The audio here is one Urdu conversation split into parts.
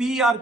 PR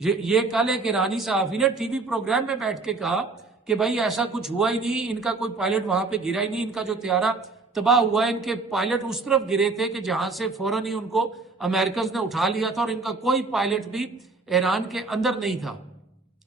یہ کل ایک ایرانی صحافی نے ٹی وی پروگرام میں بیٹھ کے کہا کہ بھائی ایسا کچھ ہوا ہی نہیں، ان کا کوئی پائلٹ وہاں پہ گرا ہی نہیں، ان کا جو طیارہ تباہ ہوا ہے ان کے پائلٹ اس طرف گرے تھے کہ جہاں سے فوراً ہی ان کو امریکنز نے اٹھا لیا تھا، اور ان کا کوئی پائلٹ بھی ایران کے اندر نہیں تھا۔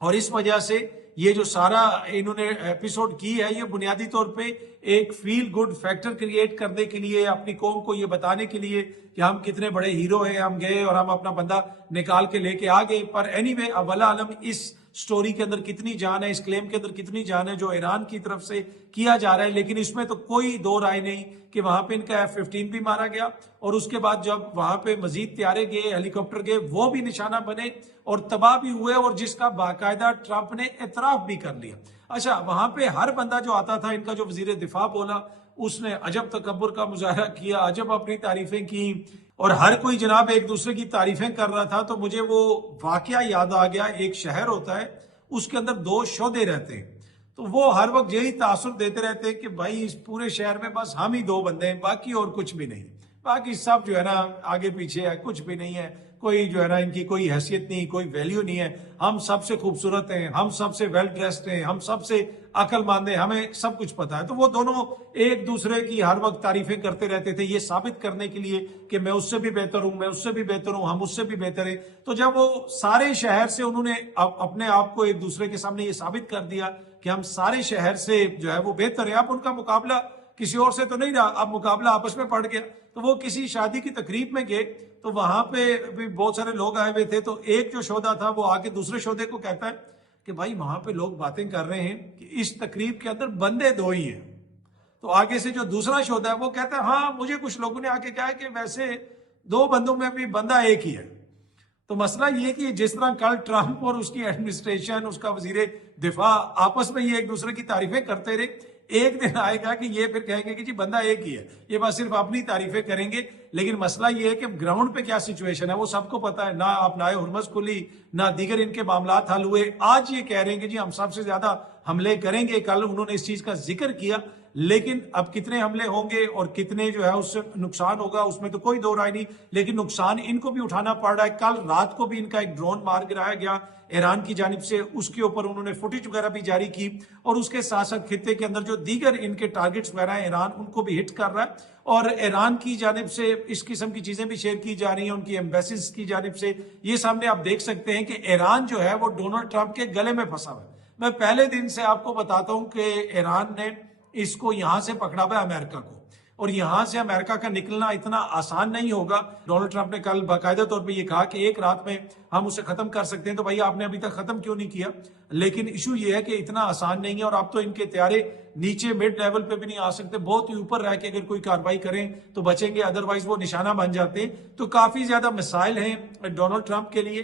اور اس وجہ سے یہ جو سارا انہوں نے ایپیسوڈ کی ہے یہ بنیادی طور پہ ایک فیل گڈ فیکٹر کریٹ کرنے کے لیے، اپنی قوم کو یہ بتانے کے لیے کہ ہم کتنے بڑے ہیرو ہیں، ہم گئے اور ہم اپنا بندہ نکال کے لے کے آ گئے۔ پر اینی وے اب اللہ عالم اس سٹوری کے اندر کتنی جان ہے، اس کلیم کے اندر کتنی جان ہے جو ایران کی طرف سے کیا جا رہا ہے، لیکن اس میں تو کوئی دو رائے نہیں کہ وہاں پہ ان کا F-15 بھی مارا گیا، اور اس کے بعد جب وہاں پہ مزید طیارے گئے، ہیلی کاپٹر گئے، وہ بھی نشانہ بنے اور تباہ بھی ہوئے، اور جس کا باقاعدہ ٹرمپ نے اعتراف بھی کر لیا۔ اچھا، وہاں پہ ہر بندہ جو آتا تھا، ان کا جو وزیر دفاع بولا اس نے عجب تکبر کا مظاہرہ کیا، عجب اپنی تعریفیں کی، اور ہر کوئی جناب ایک دوسرے کی تعریفیں کر رہا تھا۔ تو مجھے وہ واقعہ یاد آ گیا، ایک شہر ہوتا ہے اس کے اندر 2 شعبے رہتے ہیں، تو وہ ہر وقت یہی تاثر دیتے رہتے ہیں کہ بھائی اس پورے شہر میں بس ہم ہی 2 بندے ہیں، باقی اور کچھ بھی نہیں، باقی سب جو ہے نا آگے پیچھے ہے، کچھ بھی نہیں ہے، کوئی جو ہے نا ان کی کوئی حیثیت نہیں، کوئی ویلیو نہیں ہے، ہم سب سے خوبصورت ہیں، ہم سب سے ویل ڈریسڈ ہیں، ہم سب سے عقل مند ہیں، ہمیں سب کچھ پتا ہے۔ تو وہ دونوں ایک دوسرے کی ہر وقت تعریفیں کرتے رہتے تھے، یہ ثابت کرنے کے لیے کہ میں اس سے بھی بہتر ہوں، میں اس سے بھی بہتر ہوں، ہم اس سے بھی بہتر ہیں۔ تو جب وہ سارے شہر سے انہوں نے اپنے آپ کو ایک دوسرے کے سامنے یہ ثابت کر دیا کہ ہم سارے شہر سے جو ہے وہ بہتر ہیں، اب ان کا مقابلہ کسی اور سے تو نہیں رہا، اب مقابلہ آپس میں پڑ گیا۔ تو وہ کسی شادی کی تقریب میں گئے، تو وہاں پہ بھی بہت سارے لوگ آئے ہوئے تھے، تو ایک جو شہدا تھا وہ آ کے دوسرے شہدے کو کہتا ہے کہ بھائی وہاں پہ لوگ باتیں کر رہے ہیں کہ اس تقریب کے اندر بندے 2 ہی ہیں۔ تو آگے سے جو دوسرا شہدا ہے وہ کہتا ہے ہاں مجھے کچھ لوگوں نے آ کے کہا ہے کہ ویسے 2 بندوں میں بھی بندہ ایک ہی ہے۔ تو مسئلہ یہ کہ جس طرح کل ٹرمپ اور اس کی ایڈمنسٹریشن، اس کا وزیر دفاع آپس میں یہ ایک دوسرے کی تعریفیں کرتے رہے، ایک دن آئے گا کہ یہ پھر کہیں گے کہ جی بندہ ایک ہی ہے، یہ بس صرف اپنی تعریفیں کریں گے، لیکن مسئلہ یہ ہے کہ گراؤنڈ پہ کیا سچویشن ہے وہ سب کو پتا ہے۔ نہ آپ نائے ہرمز کھلی، نہ دیگر ان کے معاملات حل ہوئے، آج یہ کہہ رہے ہیں کہ جی ہم سب سے زیادہ حملے کریں گے، کل انہوں نے اس چیز کا ذکر کیا، لیکن اب کتنے حملے ہوں گے اور کتنے جو ہے اس سے نقصان ہوگا اس میں تو کوئی دو رائے نہیں، لیکن نقصان ان کو بھی اٹھانا پڑ رہا ہے۔ کل رات کو بھی ان کا ایک ڈرون مار گرایا گیا ایران کی جانب سے، اس کے اوپر انہوں نے فوٹیج وغیرہ بھی جاری کی، اور اس کے ساتھ ساتھ خطے کے اندر جو دیگر ان کے ٹارگٹس وغیرہ ہیں ایران ان کو بھی ہٹ کر رہا ہے، اور ایران کی جانب سے اس قسم کی چیزیں بھی شیئر کی جا رہی ہیں ان کی ایمبیسیز کی جانب سے۔ یہ سامنے آپ دیکھ سکتے ہیں کہ ایران جو ہے وہ ڈونلڈ ٹرمپ کے گلے میں پھنسا ہوا ہے۔ میں پہلے دن سے آپ کو بتاتا ہوں کہ ایران نے اس کو یہاں سے پکڑا ہوا ہے امریکہ کو، اور یہاں سے امریکہ کا نکلنا اتنا آسان نہیں ہوگا۔ ڈونلڈ ٹرمپ نے کل باقاعدہ طور پہ یہ کہا کہ ایک رات میں ہم اسے ختم کر سکتے ہیں، تو بھائی آپ نے ابھی تک ختم کیوں نہیں کیا؟ لیکن ایشو یہ ہے کہ اتنا آسان نہیں ہے، اور اب تو ان کے طیارے نیچے مڈ لیول پہ بھی نہیں آ سکتے، بہت ہی اوپر رہ کے اگر کوئی کارروائی کریں تو بچیں گے، ادروائز وہ نشانہ بن جاتے ہیں۔ تو کافی زیادہ مسائل ہیں ڈونلڈ ٹرمپ کے لیے،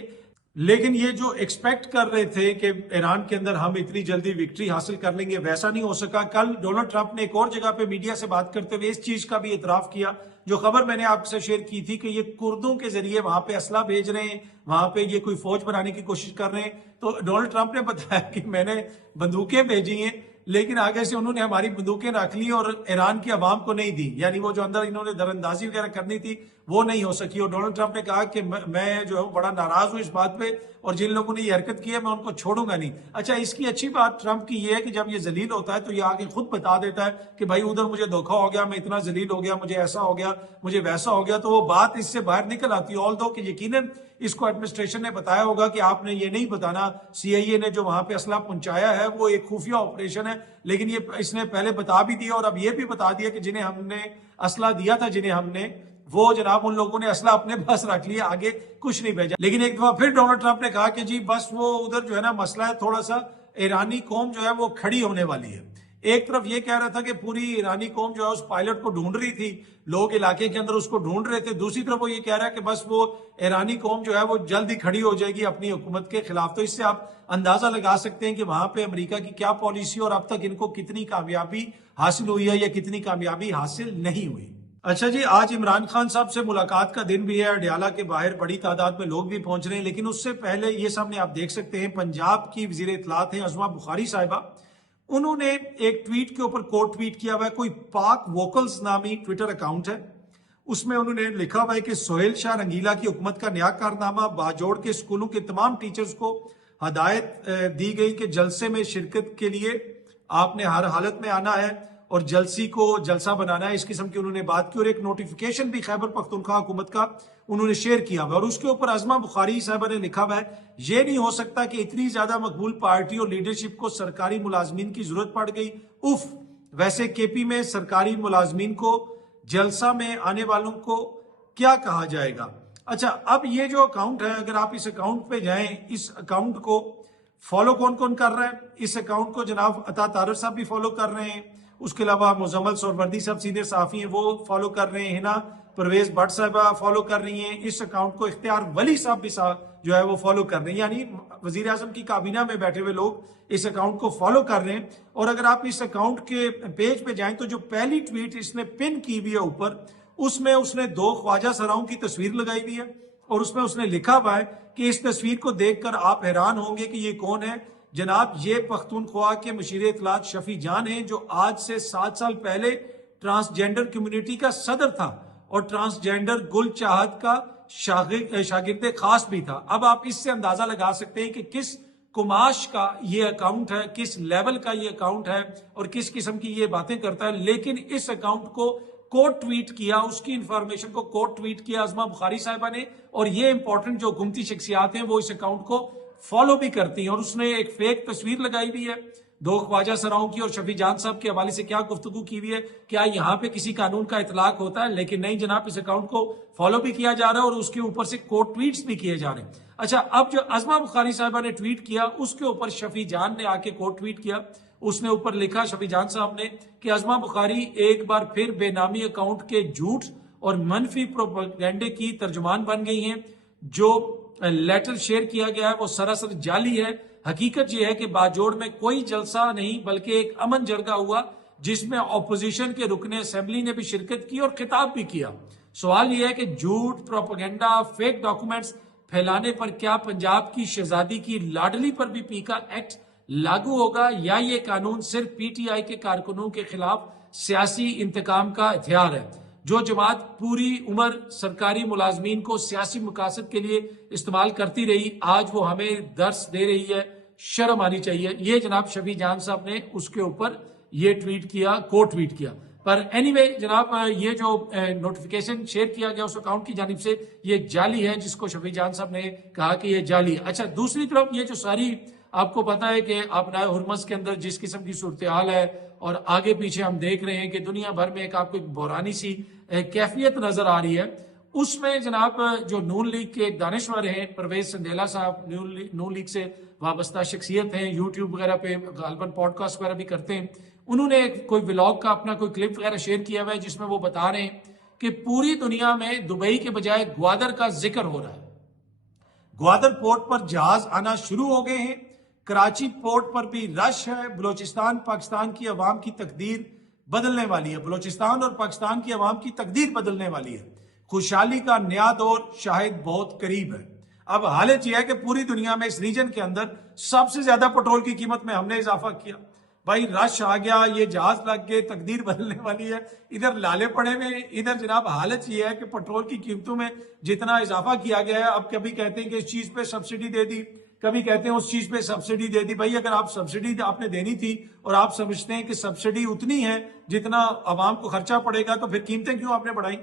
لیکن یہ جو ایکسپیکٹ کر رہے تھے کہ ایران کے اندر ہم اتنی جلدی وکٹری حاصل کر لیں گے، ویسا نہیں ہو سکا۔ کل ڈونلڈ ٹرمپ نے ایک اور جگہ پہ میڈیا سے بات کرتے ہوئے اس چیز کا بھی اعتراف کیا، جو خبر میں نے آپ سے شیئر کی تھی کہ یہ کردوں کے ذریعے وہاں پہ اسلحہ بھیج رہے ہیں، وہاں پہ یہ کوئی فوج بنانے کی کوشش کر رہے ہیں۔ تو ڈونلڈ ٹرمپ نے بتایا کہ میں نے بندوقیں بھیجی ہیں، لیکن آگے سے انہوں نے ہماری بندوقیں رکھ لی اور ایران کی عوام کو نہیں دی، یعنی وہ جو اندر انہوں نے دراندازی وغیرہ کرنی تھی وہ نہیں ہو سکی۔ اور ڈونلڈ ٹرمپ نے کہا کہ میں جو ہے بڑا ناراض ہوں اس بات پہ، اور جن لوگوں نے یہ حرکت کی ہے میں ان کو چھوڑوں گا نہیں۔ اچھا، اس کی اچھی بات ٹرمپ کی یہ ہے کہ جب یہ ذلیل ہوتا ہے تو یہ آگے خود بتا دیتا ہے کہ بھائی ادھر مجھے دھوکا ہو گیا، میں اتنا ذلیل ہو گیا، مجھے ایسا ہو گیا، مجھے ویسا ہو گیا، تو وہ بات اس سے باہر نکل آتی ہے۔ آل دو کہ یقیناً اس کو ایڈمنسٹریشن نے بتایا ہوگا کہ آپ نے یہ نہیں بتانا، سی آئی اے نے جو وہاں پہ اسلحہ پہنچایا ہے وہ ایک خفیہ آپریشن ہے، لیکن یہ اس نے پہلے بتا بھی دیا، اور اب یہ بھی بتا دیا کہ جنہیں ہم نے اسلحہ دیا تھا، جنہیں ہم نے، وہ جناب ان لوگوں نے اسلحہ اپنے پاس رکھ لیا، آگے کچھ نہیں بھیجا۔ لیکن ایک دفعہ پھر ڈونلڈ ٹرمپ نے کہا کہ جی بس وہ ادھر جو ہے نا مسئلہ ہے تھوڑا سا، ایرانی قوم جو ہے وہ کھڑی ہونے والی ہے۔ ایک طرف یہ کہہ رہا تھا کہ پوری ایرانی قوم جو ہے اس پائلٹ کو ڈھونڈ رہی تھی، لوگ علاقے کے اندر اس کو ڈھونڈ رہے تھے، دوسری طرف وہ یہ کہہ رہا ہے کہ بس وہ ایرانی قوم جو ہے وہ جلد ہی کھڑی ہو جائے گی اپنی حکومت کے خلاف۔ تو اس سے آپ اندازہ لگا سکتے ہیں کہ وہاں پہ امریکہ کی کیا پالیسی، اور اب تک ان کو کتنی کامیابی حاصل ہوئی ہے یا کتنی کامیابی حاصل نہیں ہوئی۔ اچھا جی، آج عمران خان صاحب سے ملاقات کا دن بھی ہے، اڈیالہ کے باہر بڑی تعداد میں لوگ بھی پہنچ رہے ہیں، لیکن اس سے پہلے یہ سامنے آپ دیکھ سکتے ہیں پنجاب کی وزیر اطلاعات ہیں عظمیٰ بخاری صاحبہ، انہوں نے ایک ٹویٹ کے اوپر کوٹ ٹویٹ کیا ہوا ہے، کوئی پاک ووکلز نامی ٹویٹر اکاؤنٹ ہے، اس میں انہوں نے لکھا ہوا ہے کہ سہیل شاہ رنگیلا کی حکومت کا نیا کارنامہ، باجوڑ کے اسکولوں کے تمام ٹیچرز کو ہدایت دی گئی کہ جلسے میں شرکت کے لیے آپ نے ہر حالت میں آنا ہے اور جلسی کو جلسہ بنانا ہے، اس قسم کی انہوں نے بات کی، اور ایک نوٹیفیکیشن بھی خیبر پختونخوا حکومت کا انہوں نے شیئر کیا ہوا، اور اس کے اوپر عظمہ بخاری صاحبہ نے لکھا ہوا ہے یہ نہیں ہو سکتا کہ اتنی زیادہ مقبول پارٹی اور لیڈرشپ کو سرکاری ملازمین کی ضرورت پڑ گئی، اف ویسے کے پی میں سرکاری ملازمین کو جلسہ میں آنے والوں کو کیا کہا جائے گا۔ اچھا، اب یہ جو اکاؤنٹ ہے، اگر آپ اس اکاؤنٹ پہ جائیں، اس اکاؤنٹ کو فالو کون کون کر رہا ہے؟ اس اکاؤنٹ کو جناب عطا طارق صاحب بھی فالو کر رہے ہیں، اس کے علاوہ مزمل سہروردی صاحب سینئر صحافی ہیں وہ فالو کر رہے ہیں نا، پرویز بٹ صاحبہ فالو کر رہی ہیں، اس اکاؤنٹ کو اختیار ولی صاحب بھی جو ہے وہ فالو کر رہے ہیں، یعنی وزیر اعظم کی کابینہ میں بیٹھے ہوئے لوگ اس اکاؤنٹ کو فالو کر رہے ہیں۔ اور اگر آپ اس اکاؤنٹ کے پیج پہ جائیں تو جو پہلی ٹویٹ اس نے پن کی ہوئی ہے اوپر، اس میں اس نے 2 خواجہ سراؤں کی تصویر لگائی ہوئی ہے، اور اس میں اس نے لکھا ہوا ہے کہ اس تصویر کو دیکھ کر آپ حیران ہوں گے کہ یہ کون ہے جناب، یہ پختونخوا کے مشیر اطلاعات شفیع جان ہیں، جو آج سے 7 سال پہلے ٹرانسجینڈر کمیونٹی کا صدر تھا اور ٹرانسجینڈر گل چاہت کا شاگرد خاص بھی تھا۔ اب آپ اس سے اندازہ لگا سکتے ہیں کہ کس کماش کا یہ اکاؤنٹ ہے، کس لیول کا یہ اکاؤنٹ ہے اور کس قسم کی یہ باتیں کرتا ہے، لیکن اس اکاؤنٹ کو کوٹ ٹویٹ کیا، اس کی انفارمیشن کو کوٹ ٹویٹ کیا عظمہ بخاری صاحبہ نے، اور یہ امپورٹنٹ جو حکومتی شخصیات ہیں وہ اس اکاؤنٹ کو فالو بھی کرتی ہیں، اور اس نے ایک فیک تصویر لگائی بھی ہے 2 خواجہ سراؤں کی، اور شفیع جان صاحب کے حوالے سے کیا گفتگو کی ہوئی ہے، کیا یہاں پہ کسی قانون کا اطلاق ہوتا ہے؟ لیکن نہیں جناب، اس اکاؤنٹ کو فالو بھی کیا جا رہا ہے اور اس کے اوپر سے کوٹ ٹویٹس بھی کیے جا رہے ہیں۔ اچھا، اب جو عظمہ بخاری صاحبہ نے ٹویٹ کیا اس کے اوپر شفیع جان نے آ کے کوٹ ٹویٹ کیا، اس نے اوپر لکھا شفیع جان صاحب نے کہ عظمہ بخاری ایک بار پھر بے نامی اکاؤنٹ کے جھوٹ اور منفی پروپیگنڈے کی ترجمان بن گئی ہیں، جو لیٹر شیئر کیا گیا ہے وہ سراسر جعلی ہے۔ حقیقت یہ ہے کہ باجوڑ میں کوئی جلسہ نہیں بلکہ ایک امن جرگہ ہوا جس میں اپوزیشن کے رکن اسمبلی نے بھی شرکت کی اور خطاب بھی کیا۔ سوال یہ ہے کہ جھوٹ، پروپیگنڈا، فیک ڈاکومنٹس پھیلانے پر کیا پنجاب کی شہزادی کی لاڈلی پر بھی پی کا ایکٹ لاگو ہوگا، یا یہ قانون صرف پی ٹی آئی کے کارکنوں کے خلاف سیاسی انتقام کا ہتھیار ہے؟ جو جماعت پوری عمر سرکاری ملازمین کو سیاسی مقاصد کے لیے استعمال کرتی رہی، آج وہ ہمیں درس دے رہی ہے، شرم آنی چاہیے۔ یہ جناب شفیع جان صاحب نے اس کے اوپر یہ ٹویٹ کیا، کوٹ ٹویٹ کیا۔ پر اینی وے جناب، یہ جو نوٹیفیکیشن شیئر کیا گیا اس اکاؤنٹ کی جانب سے یہ جعلی ہے، جس کو شفیع جان صاحب نے کہا کہ یہ جعلی ہے۔ اچھا، دوسری طرف یہ جو ساری آپ کو پتا ہے کہ اپنا ہرمز کے اندر جس قسم کی صورتحال ہے اور آگے پیچھے ہم دیکھ رہے ہیں کہ دنیا بھر میں آپ کو ایک بحرانی سی کیفیت نظر آ رہی ہے، اس میں جناب جو نون لیگ کے ایک دانشور ہیں پرویز سندیلا صاحب، نون لیگ سے وابستہ شخصیت ہیں، یوٹیوب وغیرہ پہ غالباً پوڈ کاسٹ وغیرہ بھی کرتے ہیں، انہوں نے کوئی ولاگ کا اپنا کوئی کلپ وغیرہ شیئر کیا ہوا ہے جس میں وہ بتا رہے ہیں کہ پوری دنیا میں دبئی کے بجائے گوادر کا ذکر ہو رہا ہے۔ گوادر پورٹ پر جہاز آنا شروع ہو گئے ہیں، کراچی پورٹ پر بھی رش ہے، بلوچستان پاکستان کی عوام کی تقدیر بدلنے والی ہے، بلوچستان اور پاکستان کی عوام کی تقدیر بدلنے والی ہے، خوشحالی کا نیا دور شاہد بہت قریب ہے۔ اب حالت یہ ہے کہ پوری دنیا میں اس ریجن کے اندر سب سے زیادہ پٹرول کی قیمت میں ہم نے اضافہ کیا، بھائی رش آ گیا، یہ جہاز لگ گئے، تقدیر بدلنے والی ہے، ادھر لالے پڑے میں، ادھر جناب حالت یہ ہے کہ پٹرول کی قیمتوں میں جتنا اضافہ کیا گیا ہے، اب کبھی کہتے ہیں کہ اس چیز پہ سبسڈی دے دی، کبھی کہتے ہیں اس چیز پہ سبسڈی دے دی۔ بھائی اگر آپ سبسڈی آپ نے دینی تھی اور آپ سمجھتے ہیں کہ سبسڈی اتنی ہے جتنا عوام کو خرچہ پڑے گا، تو پھر قیمتیں کیوں آپ نے بڑھائی؟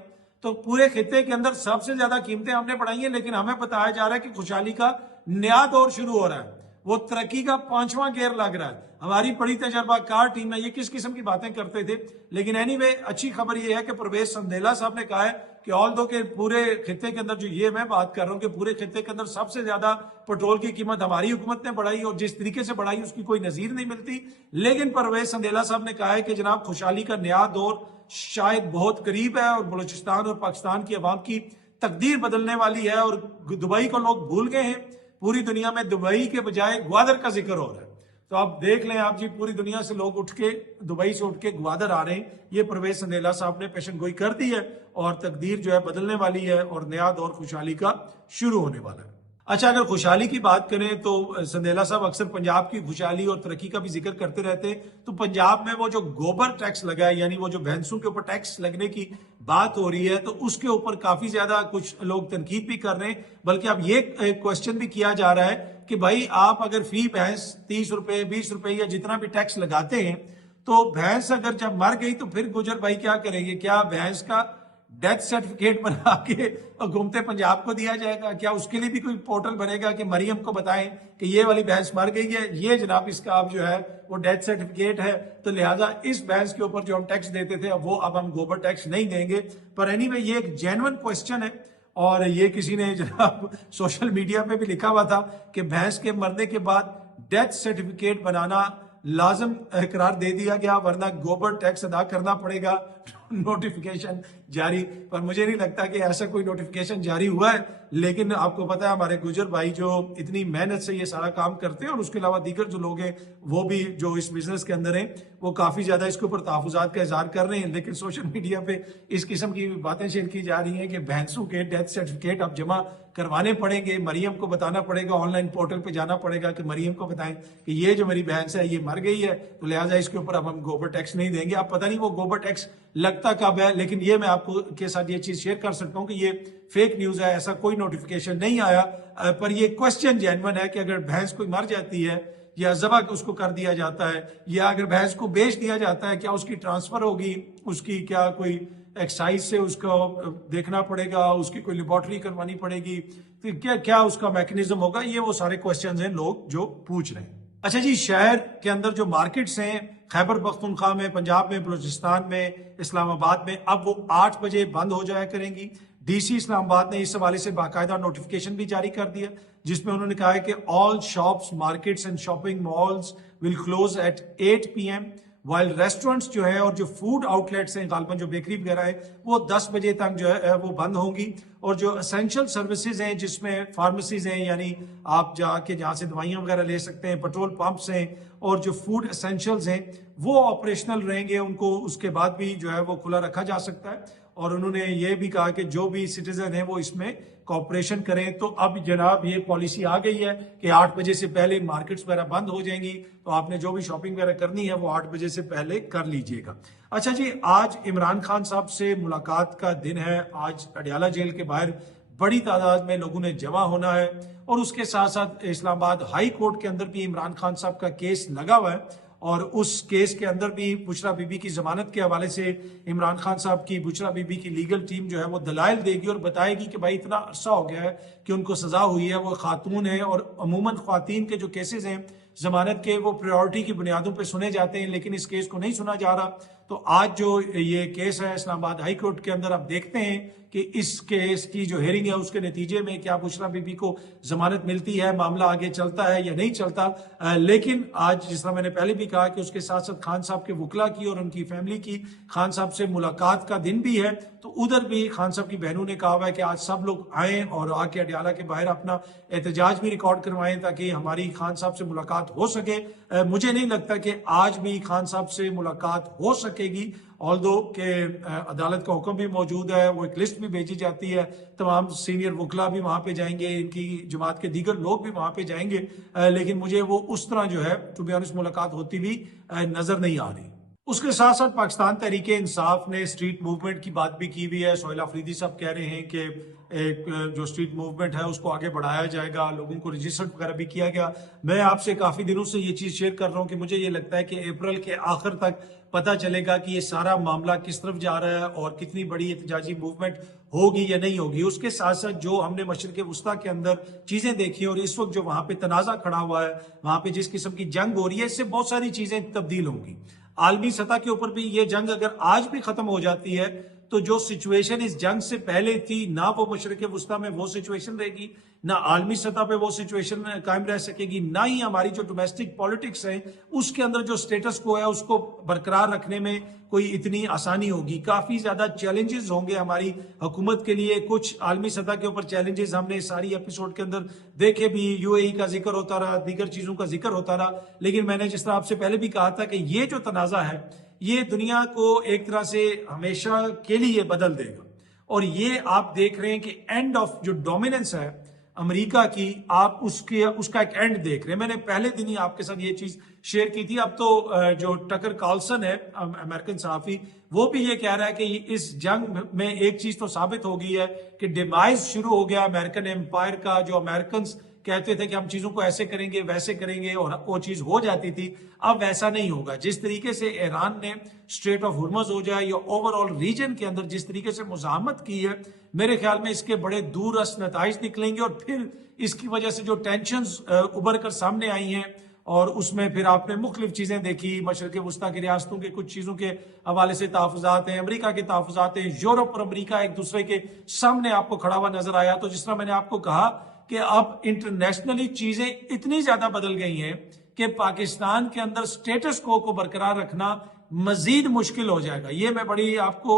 تو پورے خطے کے اندر سب سے زیادہ قیمتیں ہم نے بڑھائی ہیں، لیکن ہمیں بتایا جا رہا ہے کہ خوشحالی کا نیا دور شروع ہو رہا ہے، وہ ترقی کا 5واں گیئر لگ رہا ہے۔ ہماری بڑی تجربہ کار ٹیم ہے، یہ کس قسم کی باتیں کرتے تھے، لیکن اینی وے اچھی خبر یہ ہے کہ پرویز سندیلا صاحب نے کہا ہے کہ آل دو کہ پورے خطے کے اندر جو یہ میں بات کر رہا ہوں کہ پورے خطے کے اندر سب سے زیادہ پٹرول کی قیمت ہماری حکومت نے بڑھائی اور جس طریقے سے بڑھائی اس کی کوئی نظیر نہیں ملتی، لیکن پرویز سندیلا صاحب نے کہا ہے کہ جناب خوشحالی کا نیا دور شاید بہت قریب ہے اور بلوچستان اور پاکستان کی عوام کی تقدیر بدلنے والی ہے، اور دبئی کو لوگ بھول گئے ہیں، پوری دنیا میں دبئی کے بجائے گوادر کا ذکر ہو رہا ہے۔ تو آپ دیکھ لیں آپ جی، پوری دنیا سے لوگ اٹھ کے دبئی سے اٹھ کے گوادر آ رہے ہیں، یہ پرویز سندیلا صاحب نے پیشن گوئی کر دی ہے اور تقدیر جو ہے بدلنے والی ہے اور نیا دور خوشحالی کا شروع ہونے والا ہے۔ اچھا، اگر خوشحالی کی بات کریں تو سندیلا صاحب اکثر پنجاب کی خوشحالی اور ترقی کا بھی ذکر کرتے رہتے ہیں. تو پنجاب میں وہ جو گوبر ٹیکس لگا ہے، یعنی وہ جو بھینسوں کے اوپر ٹیکس لگنے کی بات ہو رہی ہے، تو اس کے اوپر کافی زیادہ کچھ لوگ تنقید بھی کر رہے ہیں. بلکہ اب یہ کوشچن بھی کیا جا رہا ہے کہ بھائی آپ اگر فی بھینس 30 روپے 20 روپے یا جتنا بھی ٹیکس لگاتے ہیں، تو بھینس اگر جب مر گئی تو پھر گجر بھائی کیا کریں گے؟ کیا بھینس کا ڈیتھ سرٹیفکیٹ بنا کے حکومت پنجاب کو دیا جائے گا؟ کیا اس کے لیے بھی کوئی پورٹل بنے گا کہ مریم کو بتائیں کہ یہ والی بھینس مر گئی ہے، یہ جناب اس کا اب جو ہے وہ ڈیتھ سرٹیفکیٹ ہے، تو لہٰذا اس بھینس کے اوپر جو ہم ٹیکس دیتے تھے اب ہم گوبر ٹیکس نہیں دیں گے. پر اینی وے یہ ایک جینون کوشچن ہے، اور یہ کسی نے جناب سوشل میڈیا پہ بھی لکھا ہوا تھا کہ بھینس کے مرنے کے بعد ڈیتھ سرٹیفکیٹ بنانا لازم قرار دے دیا گیا، ورنہ گوبر ٹیکس ادا کرنا پڑے گا. نوٹیفیکیشن جاری، پر مجھے نہیں لگتا کہ ایسا کوئی نوٹیفیکیشن جاری ہوا ہے. لیکن آپ کو پتا ہے ہمارے گجر بھائی جو اتنی محنت سے یہ سارا کام کرتے ہیں، اور اس کے علاوہ دیگر جو لوگ ہیں وہ بھی جو اس بزنس کے اندر ہیں، وہ کافی زیادہ اس کے اوپر تحفظات کا اظہار کر رہے ہیں. لیکن سوشل میڈیا پہ اس قسم کی باتیں شیئر کی جا رہی ہیں کہ بھینسوں کے ڈیتھ سرٹیفکیٹ اب جمع کروانے پڑیں گے، مریم کو بتانا پڑے گا، آن لائن پورٹل پہ جانا پڑے گا کہ مریم کو بتائیں کہ یہ جو میری بھینس ہے یہ مر گئی ہے، تو لہٰذا اس کے اوپر اب ہم گوبر ٹیکس نہیں دیں گے. اب پتہ نہیں وہ گوبر ٹیکس لگتا کب ہے، لیکن یہ میں آپ کو کے ساتھ یہ چیز شیئر کر سکتا ہوں کہ یہ فیک نیوز ہے، ایسا کوئی نوٹیفیکیشن نہیں آیا. پر یہ کوشچن جینون ہے کہ اگر بھینس کوئی مر جاتی ہے یا ذبح اس کو کر دیا جاتا ہے، یا اگر بھینس کو بیچ دیا جاتا ہے، کیا اس کی ٹرانسفر ہوگی؟ اس کی کیا کوئی ایکسائز سے اس کو دیکھنا پڑے گا؟ اس کی کوئی لیبارٹری کروانی پڑے گی؟ کیا اس کا میکنزم ہوگا؟ یہ وہ سارے کوشچنز ہیں لوگ جو پوچھ رہے ہیں. اچھا جی، شہر کے اندر جو مارکیٹس ہیں خیبر پختونخوا میں، پنجاب میں، بلوچستان میں، اسلام آباد میں، اب وہ 8 بجے بند ہو جایا کریں گی. ڈی سی اسلام آباد نے اس حوالے سے باقاعدہ نوٹیفیکیشن بھی جاری کر دیا، جس میں انہوں نے کہا ہے کہ all shops, markets and shopping malls will close at 8 PM، while restaurants جو ہے اور جو فوڈ آؤٹ لیٹس ہیں غالباً جو بیکری وغیرہ ہے وہ 10 بجے تک جو ہے وہ بند ہوں گی. اور جو اسینشل سروسز ہیں جس میں فارمیسیز ہیں، یعنی آپ جا کے جہاں سے دوائیاں وغیرہ لے سکتے ہیں، پیٹرول پمپس ہیں، اور جو فوڈ اسینشلز ہیں وہ آپریشنل رہیں گے. ان کو اس کے بعد بھی جو ہے وہ کھلا رکھا جا سکتا ہے. اور انہوں نے یہ بھی کہا کہ جو بھی سٹیزن ہیں وہ اس میں کوآپریشن کریں. تو اب جناب یہ پالیسی آ گئی ہے کہ 8 بجے سے پہلے مارکیٹس وغیرہ بند ہو جائیں گی، تو آپ نے جو بھی شاپنگ وغیرہ کرنی ہے وہ 8 بجے سے پہلے کر لیجئے گا. اچھا جی، آج عمران خان صاحب سے ملاقات کا دن ہے. آج اڈیالہ جیل کے باہر بڑی تعداد میں لوگوں نے جمع ہونا ہے، اور اس کے ساتھ ساتھ اسلام آباد ہائی کورٹ کے اندر بھی عمران خان صاحب کا کیس لگا ہوا ہے، اور اس کیس کے اندر بھی بشرا بی بی کی ضمانت کے حوالے سے عمران خان صاحب کی بشرا بی بی کی لیگل ٹیم جو ہے وہ دلائل دے گی اور بتائے گی کہ بھائی اتنا عرصہ ہو گیا ہے کہ ان کو سزا ہوئی ہے، وہ خاتون ہے، اور عموماً خواتین کے جو کیسز ہیں ضمانت کے وہ پریورٹی کی بنیادوں پہ سنے جاتے ہیں، لیکن اس کیس کو نہیں سنا جا رہا. تو آج جو یہ کیس ہے اسلام آباد ہائی کورٹ کے اندر، اب دیکھتے ہیں کہ اس کیس کی جو ہیرنگ ہے اس کے نتیجے میں کیا بشرا بی بی کو ضمانت ملتی ہے، معاملہ آگے چلتا ہے یا نہیں چلتا. لیکن آج جس طرح میں نے پہلے بھی کہا کہ اس کے ساتھ ساتھ خان صاحب کے وکلا کی اور ان کی فیملی کی خان صاحب سے ملاقات کا دن بھی ہے. تو ادھر بھی خان صاحب کی بہنوں نے کہا ہوا ہے کہ آج سب لوگ آئیں اور آ کے اڈیالہ کے باہر اپنا احتجاج بھی ریکارڈ کروائیں تاکہ ہماری خان صاحب سے ملاقات ہو سکے. مجھے نہیں لگتا کہ آج بھی خان صاحب سے ملاقات ہو سکے گی، آلدو کہ عدالت کا حکم بھی موجود ہے، وہ ایک لسٹ بھی بھیجی جاتی ہے، تمام سینئر وکلا بھی وہاں پہ جائیں گے، ان کی جماعت کے دیگر لوگ بھی وہاں پہ جائیں گے. لیکن مجھے وہ اس طرح جو ہے ٹو بی آنسٹ ملاقات ہوتی بھی نظر نہیں آ رہی. اس کے ساتھ ساتھ پاکستان تحریک انصاف نے اسٹریٹ موومنٹ کی بات بھی کی ہوئی ہے. سہیل آفریدی صاحب کہہ رہے ہیں کہ ایک جو اسٹریٹ موومنٹ ہے اس کو آگے بڑھایا جائے گا، لوگوں کو رجسٹر وغیرہ بھی کیا گیا. میں آپ سے کافی دنوں سے یہ چیز شیئر کر رہا ہوں کہ مجھے یہ لگتا ہے کہ اپریل کے آخر تک پتہ چلے گا کہ یہ سارا معاملہ کس طرف جا رہا ہے اور کتنی بڑی احتجاجی موومنٹ ہوگی یا نہیں ہوگی. اس کے ساتھ ساتھ جو ہم نے مشرق وسطیٰ کے اندر چیزیں دیکھی اور اس وقت جو وہاں پہ تنازع کھڑا ہوا ہے، وہاں پہ جس قسم کی جنگ ہو رہی ہے، اس سے بہت ساری چیزیں تبدیل ہوں گی. عالمی سطح کے اوپر بھی یہ جنگ اگر آج بھی ختم ہو جاتی ہے تو جو سچویشن اس جنگ سے پہلے تھی، نہ وہ مشرق وسطیٰ میں وہ سچویشن رہے گی، نہ عالمی سطح پہ وہ سچویشن قائم رہ سکے گی، نہ ہی ہماری جو ڈومیسٹک پالیٹکس ہے اس کے اندر جو سٹیٹس کو ہے اس کو برقرار رکھنے میں کوئی اتنی آسانی ہوگی. کافی زیادہ چیلنجز ہوں گے ہماری حکومت کے لیے. کچھ عالمی سطح کے اوپر چیلنجز ہم نے ساری ایپیسوڈ کے اندر دیکھے بھی، UAE کا ذکر ہوتا رہا، دیگر چیزوں کا ذکر ہوتا رہا. لیکن میں نے جس طرح آپ سے پہلے بھی کہا تھا کہ یہ جو تنازع ہے یہ دنیا کو ایک طرح سے ہمیشہ کے لیے بدل دے گا. اور یہ آپ دیکھ رہے ہیں کہ اینڈ آف جو ڈومیننس ہے امریکہ کی آپ اس کا ایک اینڈ دیکھ رہے ہیں. میں نے پہلے دن ہی آپ کے ساتھ یہ چیز شیئر کی تھی. اب تو جو ٹکر کارلسن ہے امریکن صحافی, وہ بھی یہ کہہ رہا ہے کہ اس جنگ میں ایک چیز تو ثابت ہو گئی ہے کہ ڈیمائز شروع ہو گیا امریکن امپائر کا. جو امریکنز کہتے تھے کہ ہم چیزوں کو ایسے کریں گے ویسے کریں گے اور وہ چیز ہو جاتی تھی, اب ویسا نہیں ہوگا. جس طریقے سے ایران نے اسٹریٹ آف ہرمز ہو جائے یا اوور آل ریجن کے اندر جس طریقے سے مزاحمت کی ہے, میرے خیال میں اس کے بڑے دور رس نتائج نکلیں گے. اور پھر اس کی وجہ سے جو ٹینشنز ابھر کر سامنے آئی ہیں, اور اس میں پھر آپ نے مختلف چیزیں دیکھی, مشرق وسطیٰ کی ریاستوں کے کچھ چیزوں کے حوالے سے تحفظات ہیں, امریکہ کے تحفظات ہیں, یورپ اور امریکہ ایک دوسرے کے سامنے آپ کو کھڑا ہوا نظر آیا. تو جس طرح میں نے آپ کو کہا کہ اب انٹرنیشنلی چیزیں اتنی زیادہ بدل گئی ہیں کہ پاکستان کے اندر سٹیٹس کو برقرار رکھنا مزید مشکل ہو جائے گا. یہ میں بڑی آپ کو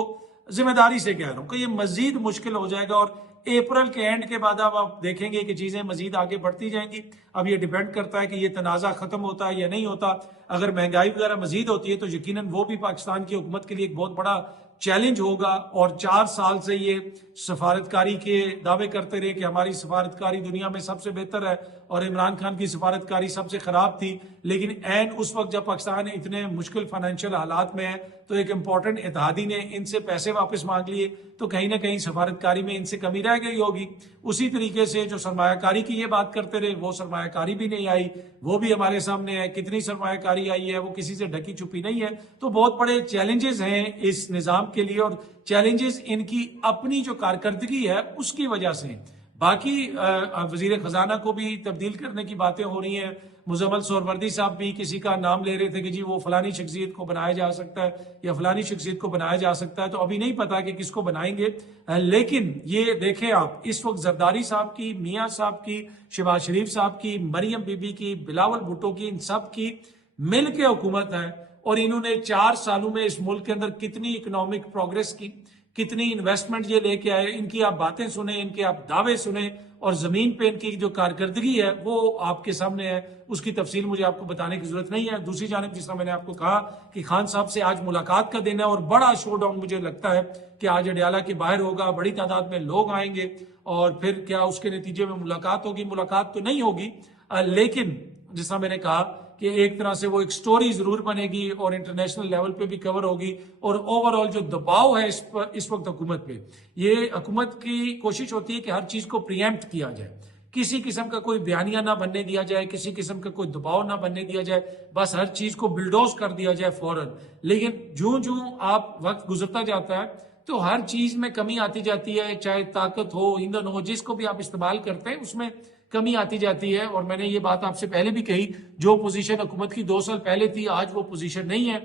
ذمہ داری سے کہہ رہا ہوں کہ یہ مزید مشکل ہو جائے گا, اور اپریل کے اینڈ کے بعد اب آپ دیکھیں گے کہ چیزیں مزید آگے بڑھتی جائیں گی. اب یہ ڈیپینڈ کرتا ہے کہ یہ تنازع ختم ہوتا ہے یا نہیں ہوتا. اگر مہنگائی وغیرہ مزید ہوتی ہے تو یقیناً وہ بھی پاکستان کی حکومت کے لیے ایک بہت بڑا چیلنج ہوگا. اور 4 سال سے یہ سفارتکاری کے دعوے کرتے رہے کہ ہماری سفارتکاری دنیا میں سب سے بہتر ہے اور عمران خان کی سفارتکاری سب سے خراب تھی. لیکن عین اس وقت جب پاکستان اتنے مشکل فائنینشیل حالات میں ہے تو ایک امپورٹنٹ اتحادی نے ان سے پیسے واپس مانگ لیے, تو کہیں نہ کہیں سفارتکاری میں ان سے کمی رہ گئی ہوگی. اسی طریقے سے جو سرمایہ کاری کی یہ بات کرتے رہے, وہ سرمایہ کاری بھی نہیں آئی, وہ بھی ہمارے سامنے ہے. کتنی سرمایہ کاری آئی ہے وہ کسی سے ڈھکی چھپی نہیں ہے. تو بہت بڑے چیلنجز ہیں اس نظام کے لیے, اور چیلنجز ان کی اپنی جو کارکردگی ہے اس کی وجہ سے. باقی وزیر خزانہ کو بھی تبدیل کرنے کی باتیں ہو رہی ہیں. مزمل سہروردی صاحب بھی کسی کا نام لے رہے تھے کہ جی وہ فلانی شخصیت کو بنایا جا سکتا ہے یا فلانی شخصیت کو بنایا جا سکتا ہے. تو ابھی نہیں پتا کہ کس کو بنائیں گے. لیکن یہ دیکھیں آپ, اس وقت زرداری صاحب کی, میاں صاحب کی, شہباز شریف صاحب کی, مریم بی بی کی, بلاول بھٹو کی, ان سب کی مل کے حکومت ہے. اور انہوں نے 4 سالوں میں اس ملک کے اندر کتنی اکنامک پروگریس کی, کتنی انویسٹمنٹ یہ لے کے آئے. ان کی آپ باتیں سنیں, ان کے آپ دعوے سنیں, اور زمین پہ ان کی جو کارکردگی ہے وہ آپ کے سامنے ہے. اس کی تفصیل مجھے آپ کو بتانے کی ضرورت نہیں ہے. دوسری جانب جس طرح میں نے آپ کو کہا کہ خان صاحب سے آج ملاقات کا دن ہے, اور بڑا شو ڈاؤن مجھے لگتا ہے کہ آج اڈیالہ کے باہر ہوگا, بڑی تعداد میں لوگ آئیں گے, اور پھر کیا اس کے نتیجے میں ملاقات ہوگی؟ ملاقات تو نہیں ہوگی, لیکن جس طرح میں نے کہا کہ ایک طرح سے وہ ایک سٹوری ضرور بنے گی اور انٹرنیشنل لیول پہ بھی کور ہوگی. اور اوور آل جو دباؤ ہے اس وقت حکومت پہ, یہ حکومت کی کوشش ہوتی ہے کہ ہر چیز کو پریمپٹ کیا جائے, کسی قسم کا کوئی بیانیہ نہ بننے دیا جائے, کسی قسم کا کوئی دباؤ نہ بننے دیا جائے, بس ہر چیز کو بلڈوز کر دیا جائے فوراً. لیکن جوں آپ وقت گزرتا جاتا ہے تو ہر چیز میں کمی آتی جاتی ہے, چاہے طاقت ہو, ایندھن ہو, جس کو بھی آپ استعمال کرتے ہیں اس میں کمی آتی جاتی ہے. اور میں نے یہ بات آپ سے پہلے بھی کہی, جو پوزیشن حکومت کی 2 سال پہلے تھی آج وہ پوزیشن نہیں ہے.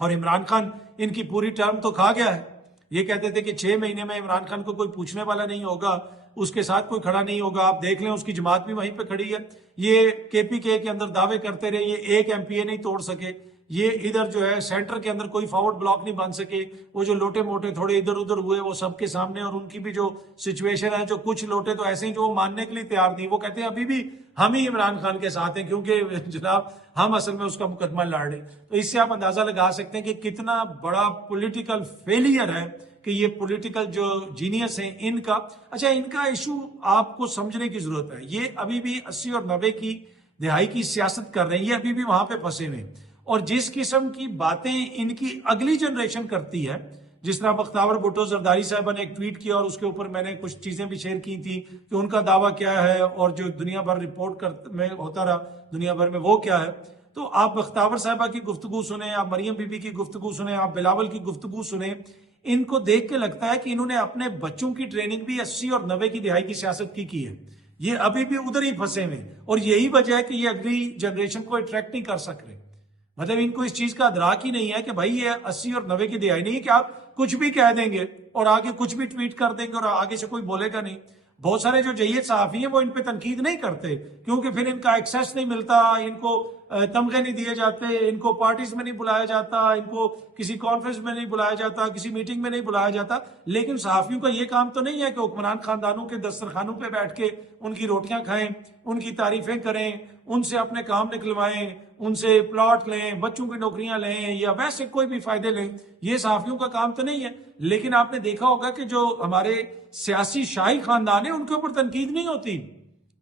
اور عمران خان ان کی پوری ٹرم تو کھا گیا ہے. یہ کہتے تھے کہ 6 مہینے میں عمران خان کو کوئی پوچھنے والا نہیں ہوگا, اس کے ساتھ کوئی کھڑا نہیں ہوگا. آپ دیکھ لیں اس کی جماعت بھی وہیں پہ کھڑی ہے. یہ KPK کے اندر دعوے کرتے رہے, یہ ایک MPA نہیں توڑ سکے, یہ ادھر جو ہے سینٹر کے اندر کوئی فارورڈ بلاک نہیں بن سکے. وہ جو لوٹے موٹے تھوڑے ادھر ادھر ہوئے وہ سب کے سامنے, اور ان کی بھی جو سچویشن ہے, جو کچھ لوٹے تو ایسے ہیں جو ماننے کے لیے تیار نہیں, وہ کہتے ہیں ابھی بھی ہم ہی عمران خان کے ساتھ ہیں کیونکہ جناب ہم اصل میں اس کا مقدمہ لڑ رہے. تو اس سے آپ اندازہ لگا سکتے ہیں کہ کتنا بڑا پولیٹیکل فیلئر ہے کہ یہ پولیٹیکل جو جینیس ہیں ان کا. اچھا, ان کا ایشو آپ کو سمجھنے کی ضرورت ہے. یہ ابھی بھی 80 اور 90 کی دہائی کی سیاست کر رہے ہیں, یہ ابھی بھی وہاں پہ پھنسے ہوئے. اور جس قسم کی باتیں ان کی اگلی جنریشن کرتی ہے, جس طرح بختیار بھٹو زرداری صاحبہ نے ایک ٹویٹ کیا اور اس کے اوپر میں نے کچھ چیزیں بھی شیئر کی تھی کہ ان کا دعویٰ کیا ہے اور جو دنیا بھر رپورٹ میں ہوتا رہا دنیا بھر میں وہ کیا ہے. تو آپ بختیار صاحبہ کی گفتگو سنیں, آپ مریم بی بی کی گفتگو سنیں, آپ بلاول کی گفتگو سنیں, ان کو دیکھ کے لگتا ہے کہ انہوں نے اپنے بچوں کی ٹریننگ بھی 80 اور 90 کی دہائی کی سیاست کی ہے. یہ ابھی بھی ادھر ہی پھنسے ہوئے, اور یہی وجہ ہے کہ یہ اگلی جنریشن کو اٹریکٹ نہیں کر سک رہے. مطلب ان کو اس چیز کا ادراک ہی نہیں ہے کہ بھائی یہ 80 اور 90 کی دہائی نہیں ہے کہ آپ کچھ بھی کہہ دیں گے اور آگے کچھ بھی ٹویٹ کر دیں گے اور آگے سے کوئی بولے گا نہیں. بہت سارے جو جید صحافی ہیں وہ ان پہ تنقید نہیں کرتے کیونکہ پھر ان کا ایکسیس نہیں ملتا, ان کو تمغے نہیں دیے جاتے, ان کو پارٹیز میں نہیں بلایا جاتا, ان کو کسی کانفرنس میں نہیں بلایا جاتا, کسی میٹنگ میں نہیں بلایا جاتا. لیکن صحافیوں کا یہ کام تو نہیں ہے کہ حکمران خاندانوں کے دسترخوانوں پہ بیٹھ کے ان کی روٹیاں کھائیں, ان کی تعریفیں کریں, ان سے اپنے کام نکلوائیں, ان سے پلاٹ لیں, بچوں کی نوکریاں لیں یا ویسے کوئی بھی فائدے لیں. یہ صحافیوں کا کام تو نہیں ہے. لیکن آپ نے دیکھا ہوگا کہ جو ہمارے سیاسی شاہی خاندان ہیں ان کے اوپر تنقید نہیں ہوتی.